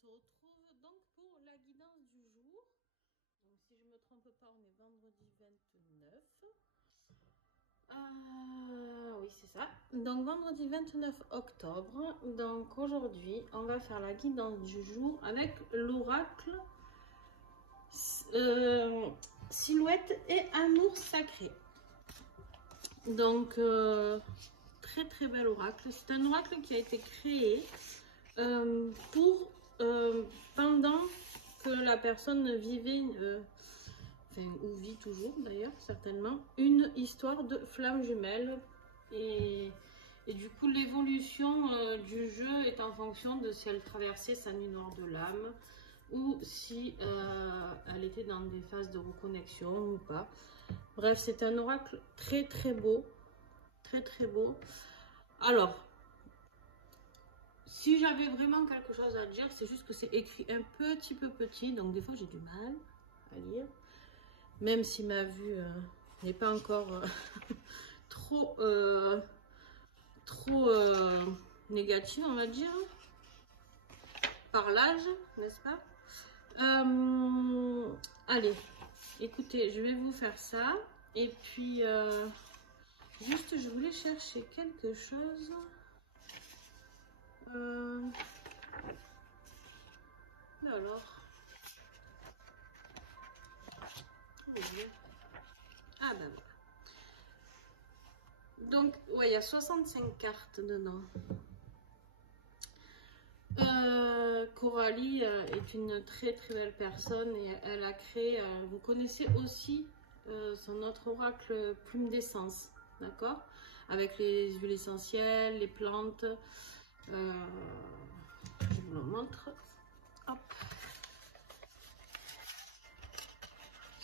se retrouve donc pour la guidance du jour. Donc, si je ne me trompe pas, on est vendredi 29. Oui, c'est ça. Donc, vendredi 29 octobre. Donc, aujourd'hui, on va faire la guidance du jour avec l'oracle Silhouette et Amour Sacré. Donc, très très bel oracle. C'est un oracle qui a été créé pour pendant que la personne vivait, ou vit toujours d'ailleurs certainement, une histoire de flamme jumelle. Et du coup, l'évolution du jeu est en fonction de si elle traversait sa nuit noire de l'âme ou si elle était dans des phases de reconnexion ou pas. Bref, c'est un oracle très très beau. Très très beau. Alors, si j'avais vraiment quelque chose à dire, c'est juste que c'est écrit un petit peu petit, donc des fois j'ai du mal à lire. Même si ma vue n'est pas encore trop négative, on va dire, par l'âge, n'est-ce pas? Allez, écoutez, je vais vous faire ça. Et puis, juste, je voulais chercher quelque chose. Alors. Ah ben voilà. Donc, ouais, il y a 65 cartes dedans. Coralie est une très très belle personne et elle a créé, vous connaissez aussi son autre oracle Plume d'essence, d'accord? Avec les huiles essentielles, les plantes. Je vous le montre. Hop.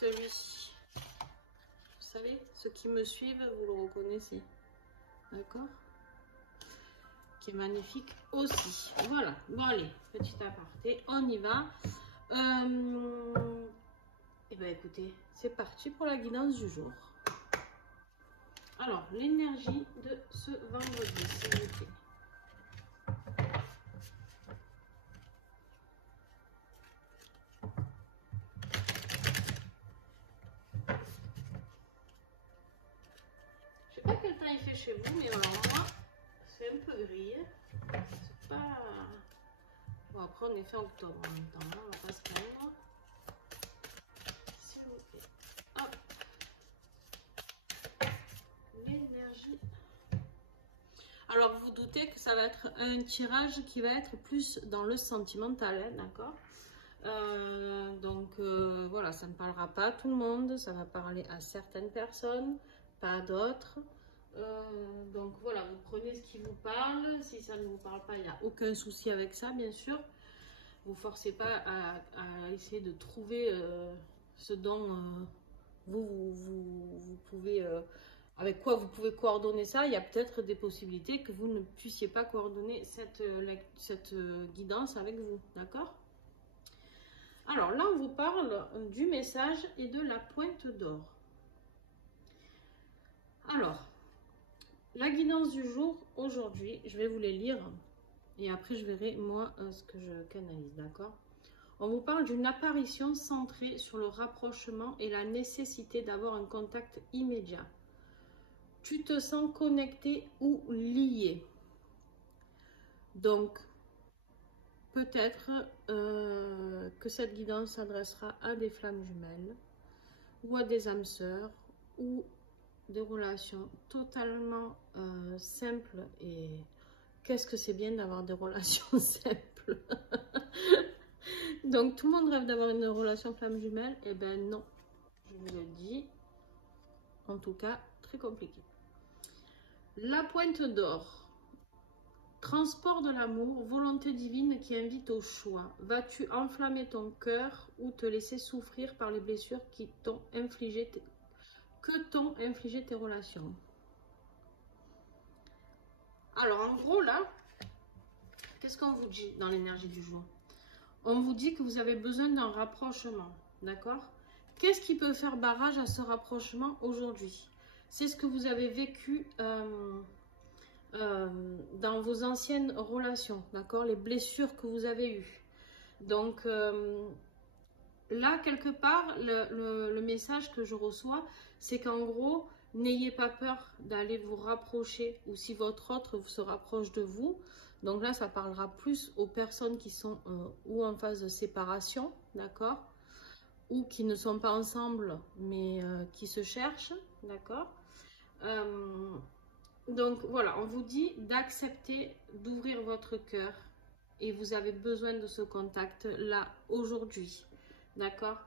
Celui-ci. Vous savez, ceux qui me suivent, vous le reconnaissez. D'accord? Qui est magnifique aussi. Voilà. Bon, allez, petit aparté, on y va. Et ben écoutez, c'est parti pour la guidance du jour. Alors, l'énergie de ce vendredi, s'il vous plaît. Je sais pas quel temps il fait chez vous, mais alors moi, c'est un peu gris. C'est pas... Bon, après, on est fin octobre en même temps, hein, on va pas se plaindre. S'il vous plaît. Hop. L'énergie. Alors, vous doutez que ça va être un tirage qui va être plus dans le sentimental, hein, d'accord? Donc, voilà, ça ne parlera pas à tout le monde, ça va parler à certaines personnes, pas à d'autres. Donc, voilà, vous prenez ce qui vous parle. Si ça ne vous parle pas, il n'y a aucun souci avec ça, bien sûr. Vous ne forcez pas à essayer de trouver ce dont vous pouvez... avec quoi vous pouvez coordonner ça. Il y a peut-être des possibilités que vous ne puissiez pas coordonner cette guidance avec vous, d'accord? Alors là, on vous parle du message et de la pointe d'or. Alors, la guidance du jour, aujourd'hui, je vais vous les lire et après je verrai moi ce que je canalise, d'accord? On vous parle d'une apparition centrée sur le rapprochement et la nécessité d'avoir un contact immédiat. Tu te sens connecté ou lié. Donc, peut-être que cette guidance s'adressera à des flammes jumelles ou à des âmes sœurs ou des relations totalement simples. Et qu'est-ce que c'est bien d'avoir des relations simples. Donc, tout le monde rêve d'avoir une relation flamme jumelle. Eh ben non, je vous le dis. En tout cas, très compliqué. La pointe d'or. Transport de l'amour, volonté divine qui invite au choix. Vas-tu enflammer ton cœur ou te laisser souffrir par les blessures que t'ont infligé tes relations? Alors en gros là, qu'est-ce qu'on vous dit dans l'énergie du jour? On vous dit que vous avez besoin d'un rapprochement, d'accord? Qu'est-ce qui peut faire barrage à ce rapprochement aujourd'hui? C'est ce que vous avez vécu dans vos anciennes relations, d'accord? Les blessures que vous avez eues. Donc là, quelque part, le message que je reçois, c'est qu'en gros, n'ayez pas peur d'aller vous rapprocher, ou si votre autre se rapproche de vous. Donc là, ça parlera plus aux personnes qui sont ou en phase de séparation, d'accord, ou qui ne sont pas ensemble, mais qui se cherchent, d'accord. Donc voilà, on vous dit d'accepter, d'ouvrir votre cœur, et vous avez besoin de ce contact là aujourd'hui, d'accord.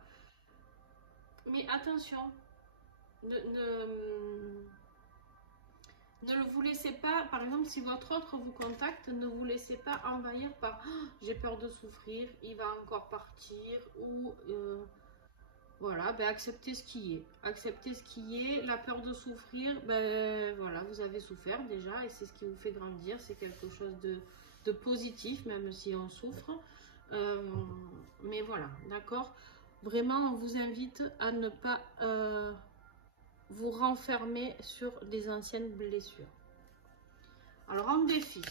Mais attention, ne vous laissez pas, par exemple, si votre autre vous contacte, ne vous laissez pas envahir par oh, j'ai peur de souffrir, il va encore partir, ou voilà, ben acceptez ce qui est. Acceptez ce qui est. La peur de souffrir, ben voilà, vous avez souffert déjà et c'est ce qui vous fait grandir. C'est quelque chose de positif, même si on souffre. Mais voilà, d'accord. Vraiment, on vous invite à ne pas vous renfermer sur des anciennes blessures. Alors, en défi,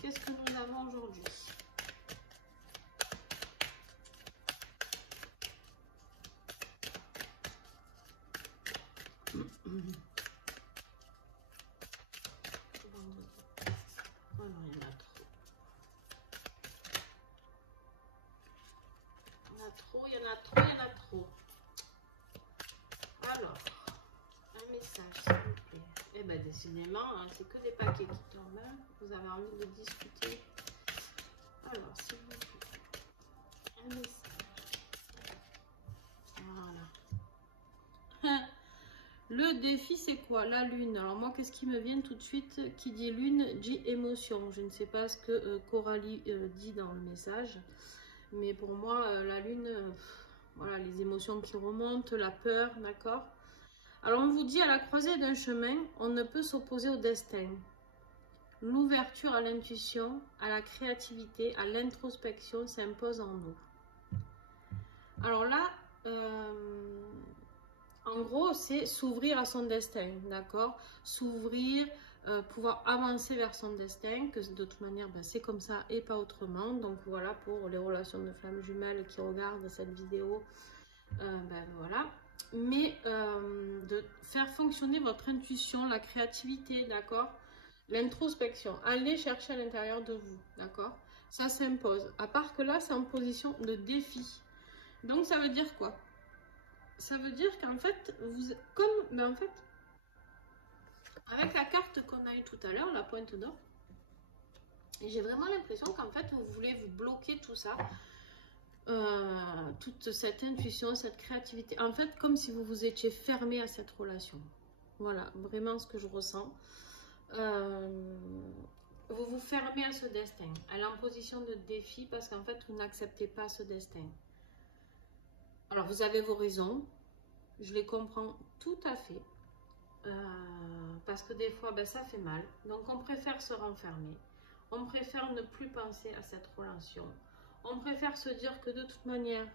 qu'est-ce que nous avons aujourd'hui ? Oh non, il y en a trop. Il y en a trop, il y en a trop, il y en a trop. Alors, un message, s'il vous plaît. Eh bien, décidément, hein, c'est que des paquets qui tombent. Hein. Vous avez envie de discuter. Alors, s'il vous plaît, un message. Voilà. Le défi, c'est quoi? La lune. Alors moi, qu'est-ce qui me vient tout de suite? Qui dit lune, dit émotion. Je ne sais pas ce que Coralie dit dans le message. Mais pour moi, la lune, voilà, les émotions qui remontent, la peur, d'accord? Alors on vous dit, à la croisée d'un chemin, on ne peut s'opposer au destin. L'ouverture à l'intuition, à la créativité, à l'introspection s'impose en nous. Alors là... en gros, c'est s'ouvrir à son destin, d'accord? S'ouvrir, pouvoir avancer vers son destin, que de toute manière, ben, c'est comme ça et pas autrement. Donc voilà, pour les relations de flammes jumelles qui regardent cette vidéo, ben voilà. Mais de faire fonctionner votre intuition, la créativité, d'accord? L'introspection, allez chercher à l'intérieur de vous, d'accord? Ça s'impose. À part que là, c'est en position de défi. Donc ça veut dire quoi? Ça veut dire qu'en fait, avec la carte qu'on a eue tout à l'heure, la pointe d'or, j'ai vraiment l'impression qu'en fait, vous voulez vous bloquer tout ça, toute cette intuition, cette créativité. En fait, comme si vous vous étiez fermé à cette relation. Voilà, vraiment ce que je ressens. Vous vous fermez à ce destin. Elle est en position de défi parce qu'en fait, vous n'acceptez pas ce destin. Alors, vous avez vos raisons. Je les comprends tout à fait. Parce que des fois, ben, ça fait mal. Donc, on préfère se renfermer. On préfère ne plus penser à cette relation. On préfère se dire que de toute manière,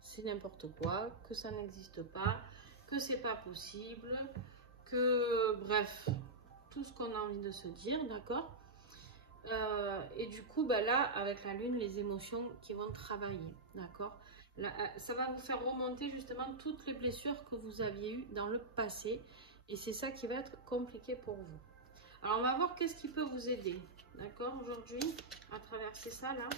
c'est n'importe quoi, que ça n'existe pas, que c'est pas possible, que, bref, tout ce qu'on a envie de se dire, d'accord? Et du coup, ben là, avec la lune, les émotions qui vont travailler, d'accord? Ça va vous faire remonter justement toutes les blessures que vous aviez eues dans le passé. Et c'est ça qui va être compliqué pour vous. Alors, on va voir qu'est-ce qui peut vous aider, d'accord, aujourd'hui, à traverser ça, là.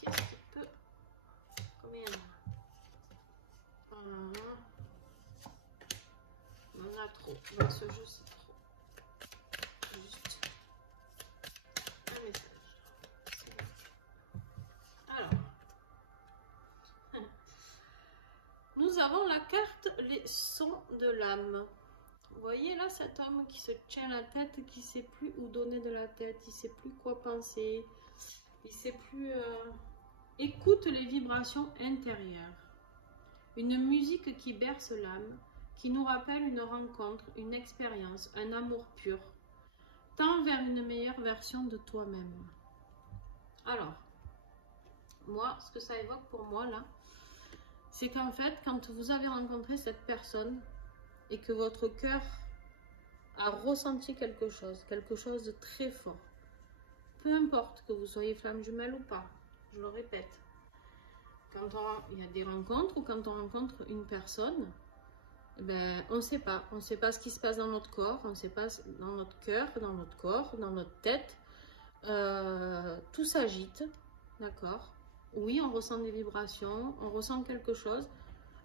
Qu'est-ce qui peut... Combien il y en a? On en a trop. Dans ce jeu, c'est trop. Juste un message. Alors... Nous avons la carte les sons de l'âme. Vous voyez là cet homme qui se tient la tête, qui ne sait plus où donner de la tête, il ne sait plus quoi penser, il ne sait plus... Écoute les vibrations intérieures. Une musique qui berce l'âme, qui nous rappelle une rencontre, une expérience, un amour pur. Tends vers une meilleure version de toi-même. Alors, moi, ce que ça évoque pour moi là, c'est qu'en fait, quand vous avez rencontré cette personne et que votre cœur a ressenti quelque chose de très fort. Peu importe que vous soyez flamme jumelle ou pas, je le répète. Quand il y a des rencontres ou quand on rencontre une personne, ben, on ne sait pas. On ne sait pas ce qui se passe dans notre corps, on ne sait pas dans notre cœur, dans notre corps, dans notre tête. Tout s'agite, d'accord? Oui, on ressent des vibrations, on ressent quelque chose.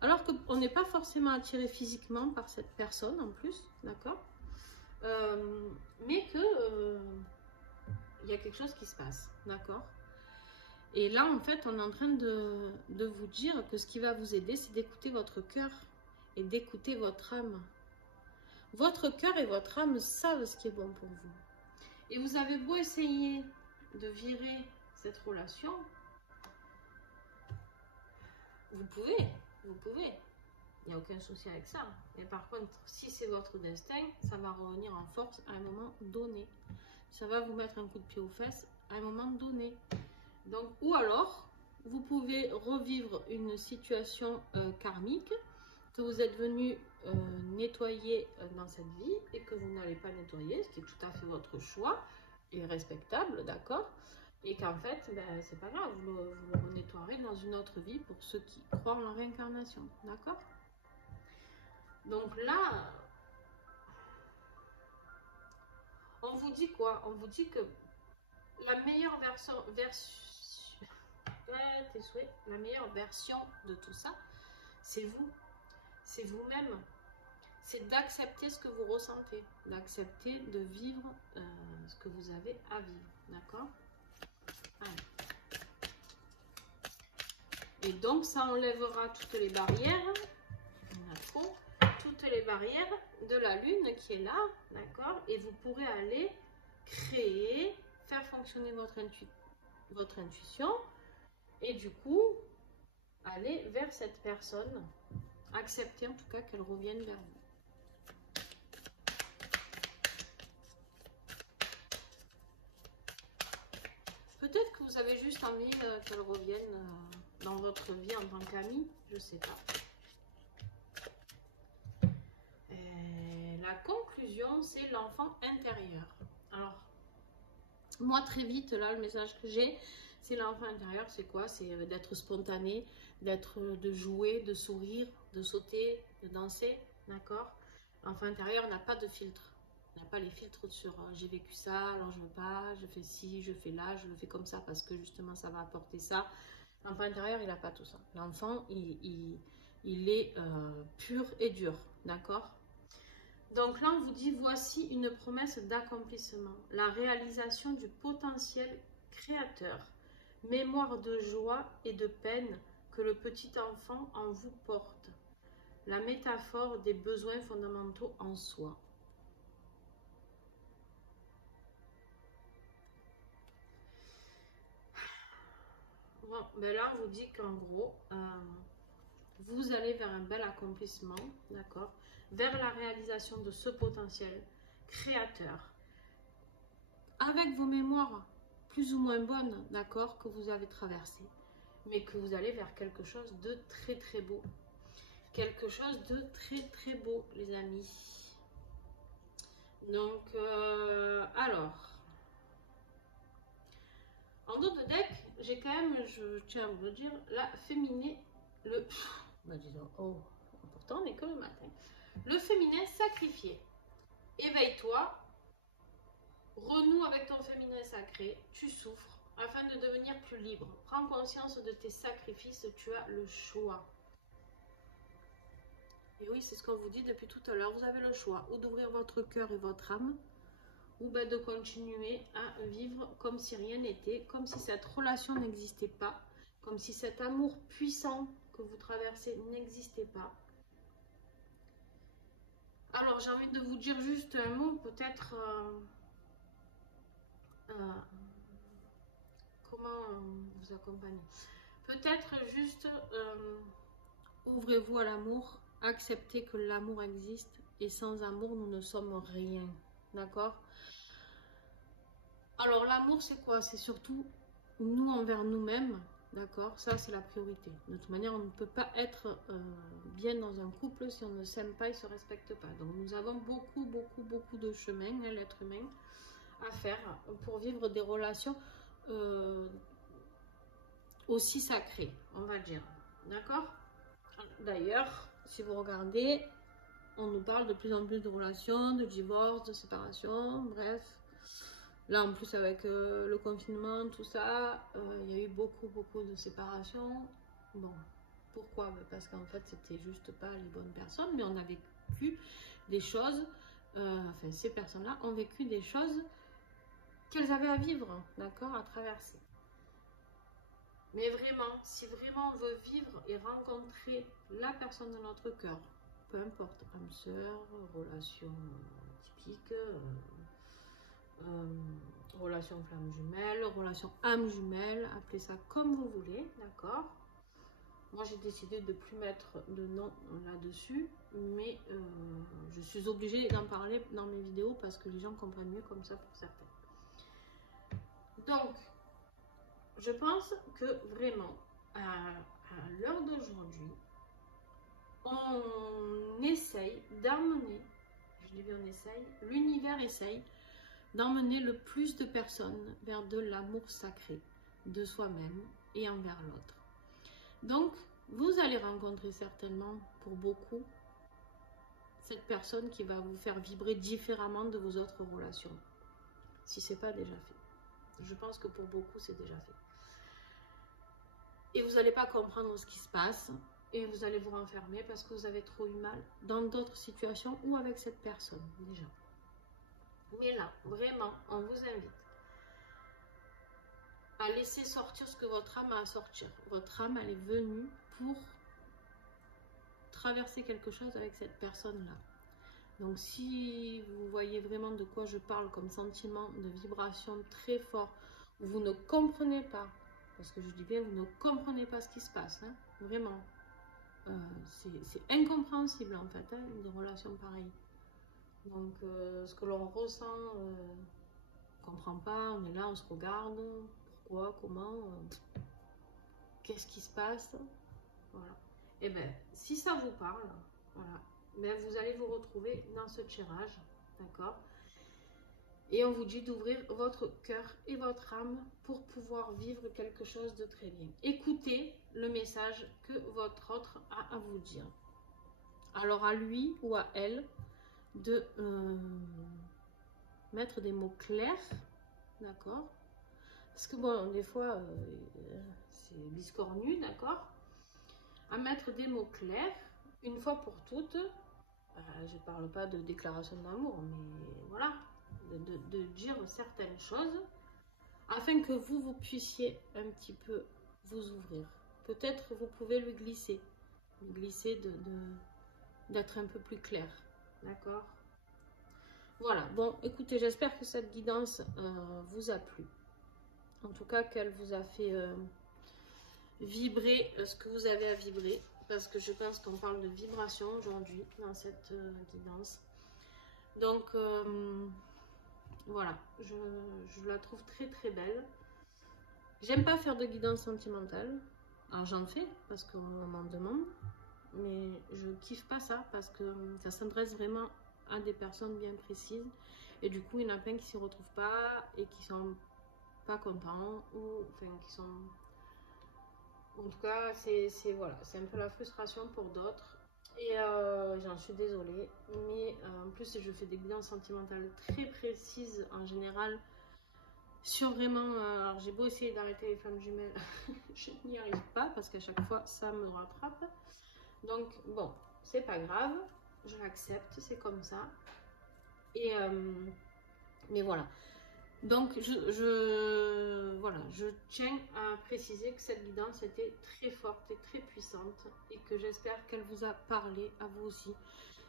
Alors qu'on n'est pas forcément attiré physiquement par cette personne en plus, d'accord? Mais que il y a quelque chose qui se passe, d'accord? Et là, en fait, on est en train de vous dire que ce qui va vous aider, c'est d'écouter votre cœur et d'écouter votre âme. Votre cœur et votre âme savent ce qui est bon pour vous. Et vous avez beau essayer de virer cette relation, vous pouvez. Il n'y a aucun souci avec ça. Mais par contre, si c'est votre destin, ça va revenir en force à un moment donné. Ça va vous mettre un coup de pied aux fesses à un moment donné. Donc, ou alors, vous pouvez revivre une situation karmique que vous êtes venu nettoyer dans cette vie et que vous n'allez pas nettoyer, ce qui est tout à fait votre choix et respectable, d'accord? Et qu'en fait, ben, c'est pas grave, vous le nettoierez dans une autre vie pour ceux qui croient en la réincarnation, d'accord? Donc là, on vous dit quoi? On vous dit que la meilleure la meilleure version de tout ça, c'est vous, c'est vous-même. C'est d'accepter ce que vous ressentez, d'accepter de vivre ce que vous avez à vivre, d'accord? Et donc, ça enlèvera toutes les barrières, toutes les barrières de la lune qui est là, d'accord? Et vous pourrez aller créer, faire fonctionner votre intuition et du coup, aller vers cette personne, accepter en tout cas qu'elle revienne vers vous. Peut-être que vous avez juste envie qu'elle revienne dans votre vie en tant qu'amie, je ne sais pas. Et la conclusion, c'est l'enfant intérieur. Alors, moi très vite, là, le message que j'ai, c'est l'enfant intérieur, c'est quoi? C'est d'être spontané, de jouer, de sourire, de sauter, de danser, d'accord? L'enfant intérieur n'a pas de filtre. Il n'y a pas les filtres sur j'ai vécu ça, alors je veux pas, je fais ci, je fais là, je le fais comme ça parce que justement ça va apporter ça. L'enfant intérieur, il n'a pas tout ça. L'enfant, il est pur et dur, d'accord? Donc là, on vous dit, voici une promesse d'accomplissement, la réalisation du potentiel créateur, mémoire de joie et de peine que le petit enfant en vous porte, la métaphore des besoins fondamentaux en soi. Bon, ben là, on vous dit qu'en gros, vous allez vers un bel accomplissement, d'accord? Vers la réalisation de ce potentiel créateur. Avec vos mémoires plus ou moins bonnes, d'accord, que vous avez traversées. Mais que vous allez vers quelque chose de très très beau. Quelque chose de très très beau, les amis. Donc, alors... En dos de deck, j'ai quand même, je tiens à vous le dire, la féminin, disons, oh, pourtant on n'est que le matin. Le féminin sacrifié. Éveille-toi, renoue avec ton féminin sacré, tu souffres, afin de devenir plus libre. Prends conscience de tes sacrifices, tu as le choix. Et oui, c'est ce qu'on vous dit depuis tout à l'heure, vous avez le choix, ou d'ouvrir votre cœur et votre âme, ou ben de continuer à vivre comme si rien n'était, comme si cette relation n'existait pas, comme si cet amour puissant que vous traversez n'existait pas. Alors j'ai envie de vous dire juste un mot, peut-être comment vous accompagner. Peut-être juste ouvrez-vous à l'amour, acceptez que l'amour existe et sans amour nous ne sommes rien, d'accord? Alors l'amour c'est quoi? C'est surtout nous envers nous-mêmes D'accord? Ça, c'est la priorité. De toute manière, on ne peut pas être bien dans un couple si on ne s'aime pas et ne se respecte pas. Donc, nous avons beaucoup de chemin, hein, l'être humain, à faire pour vivre des relations aussi sacrées, on va dire. D'accord? D'ailleurs, si vous regardez, on nous parle de plus en plus de relations, de divorce, de séparation, bref. Là, en plus, avec le confinement, tout ça, il y a eu beaucoup de séparations. Bon, pourquoi? Parce qu'en fait, c'était juste pas les bonnes personnes, mais on a vécu des choses, enfin, ces personnes-là ont vécu des choses qu'elles avaient à vivre, d'accord, à traverser. Mais vraiment, si vraiment on veut vivre et rencontrer la personne de notre cœur, peu importe, âme sœur, relation typique, relation flamme jumelle, relation âme jumelle, appelez ça comme vous voulez, d'accord? Moi, j'ai décidé de ne plus mettre de nom là-dessus, mais je suis obligée d'en parler dans mes vidéos parce que les gens comprennent mieux comme ça pour certains. Donc, je pense que vraiment, à l'heure d'aujourd'hui, on essaye d'emmener, je l'ai vu, on essaye, l'univers essaye d'emmener le plus de personnes vers de l'amour sacré de soi-même et envers l'autre. Donc, vous allez rencontrer certainement, pour beaucoup, cette personne qui va vous faire vibrer différemment de vos autres relations, si ce n'est pas déjà fait. Je pense que pour beaucoup, c'est déjà fait. Et vous n'allez pas comprendre ce qui se passe et vous allez vous renfermer parce que vous avez trop eu mal dans d'autres situations ou avec cette personne, déjà. Mais là, vraiment, on vous invite à laisser sortir ce que votre âme a à sortir. Votre âme, elle est venue pour traverser quelque chose avec cette personne-là. Donc, si vous voyez vraiment de quoi je parle comme sentiment de vibration très fort, où vous ne comprenez pas, parce que je dis bien, vous ne comprenez pas ce qui se passe, hein, vraiment. C'est incompréhensible, en fait, hein, une relation pareille. Donc, ce que l'on ressent, on ne comprend pas, on est là, on se regarde, pourquoi, comment, qu'est-ce qui se passe, voilà. Et bien, si ça vous parle, voilà, ben vous allez vous retrouver dans ce tirage, d'accord? Et on vous dit d'ouvrir votre cœur et votre âme pour pouvoir vivre quelque chose de très bien. Écoutez le message que votre autre a à vous dire. Alors à lui ou à elle de mettre des mots clairs, d'accord? Parce que bon, des fois, c'est biscornu, d'accord? À mettre des mots clairs, une fois pour toutes. Je ne parle pas de déclaration d'amour, mais voilà, de dire certaines choses afin que vous puissiez un petit peu vous ouvrir. Peut-être vous pouvez lui glisser d'être un peu plus clair, d'accord? Voilà, bon, écoutez, j'espère que cette guidance vous a plu. En tout cas, qu'elle vous a fait vibrer ce que vous avez à vibrer. Parce que je pense qu'on parle de vibration aujourd'hui dans cette guidance. Donc, voilà, je la trouve très belle. J'aime pas faire de guidance sentimentale. Alors, j'en fais parce qu'on m'en demande. Mais je kiffe pas ça parce que ça s'adresse vraiment à des personnes bien précises. Et du coup, il y en a plein qui s'y retrouvent pas et qui sont pas contents. Ou enfin, qui sont... En tout cas, c'est voilà, c'est un peu la frustration pour d'autres. Et j'en suis désolée. Mais en plus, je fais des guidances sentimentales très précises en général. Sur vraiment... alors, j'ai beau essayer d'arrêter les flammes jumelles. Je n'y arrive pas parce qu'à chaque fois, ça me rattrape. Donc, bon, c'est pas grave. Je l'accepte, c'est comme ça. Et... mais voilà. Donc, voilà, je tiens à préciser que cette guidance était très forte et très puissante et que j'espère qu'elle vous a parlé à vous aussi.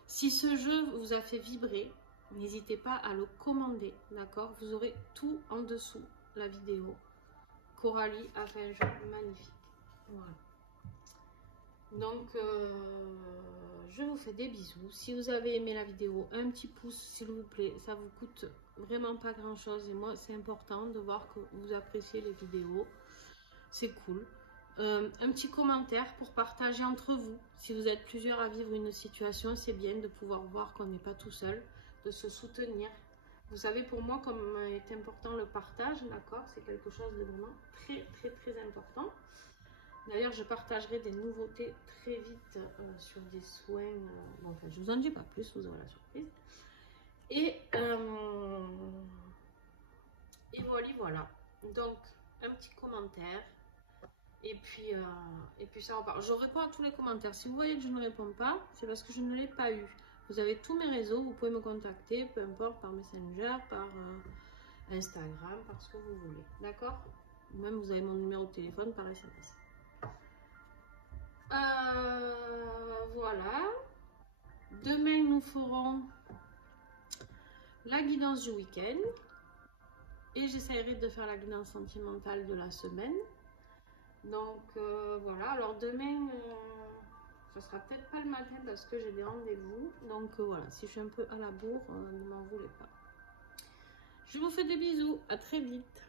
Si ce jeu vous a fait vibrer, n'hésitez pas à le commander, d'accord? Vous aurez tout en dessous, la vidéo. Coralie a fait un jeu magnifique. Voilà. Donc, je vous fais des bisous. Si vous avez aimé la vidéo, un petit pouce, s'il vous plaît. Ça vous coûte vraiment pas grand chose. Et moi, c'est important de voir que vous appréciez les vidéos. C'est cool. Un petit commentaire pour partager entre vous. Si vous êtes plusieurs à vivre une situation, c'est bien de pouvoir voir qu'on n'est pas tout seul, de se soutenir. Vous savez, pour moi, comme est important le partage, d'accord, c'est quelque chose de vraiment très important. D'ailleurs, je partagerai des nouveautés très vite sur des soins. Bon, enfin, je vous en dis pas plus, vous aurez la surprise. Et voilà. Donc, un petit commentaire. Et puis ça repart. Je réponds à tous les commentaires. Si vous voyez que je ne réponds pas, c'est parce que je ne l'ai pas eu. Vous avez tous mes réseaux, vous pouvez me contacter, peu importe, par Messenger, par Instagram, par ce que vous voulez. D'accord? Même vous avez mon numéro de téléphone par SMS. Voilà. Demain, nous ferons la guidance du week-end. Et j'essaierai de faire la guidance sentimentale de la semaine. Donc voilà, alors demain, ça sera peut-être pas le matin parce que j'ai des rendez-vous. Donc voilà, si je suis un peu à la bourre, ne m'en voulez pas. Je vous fais des bisous, à très vite.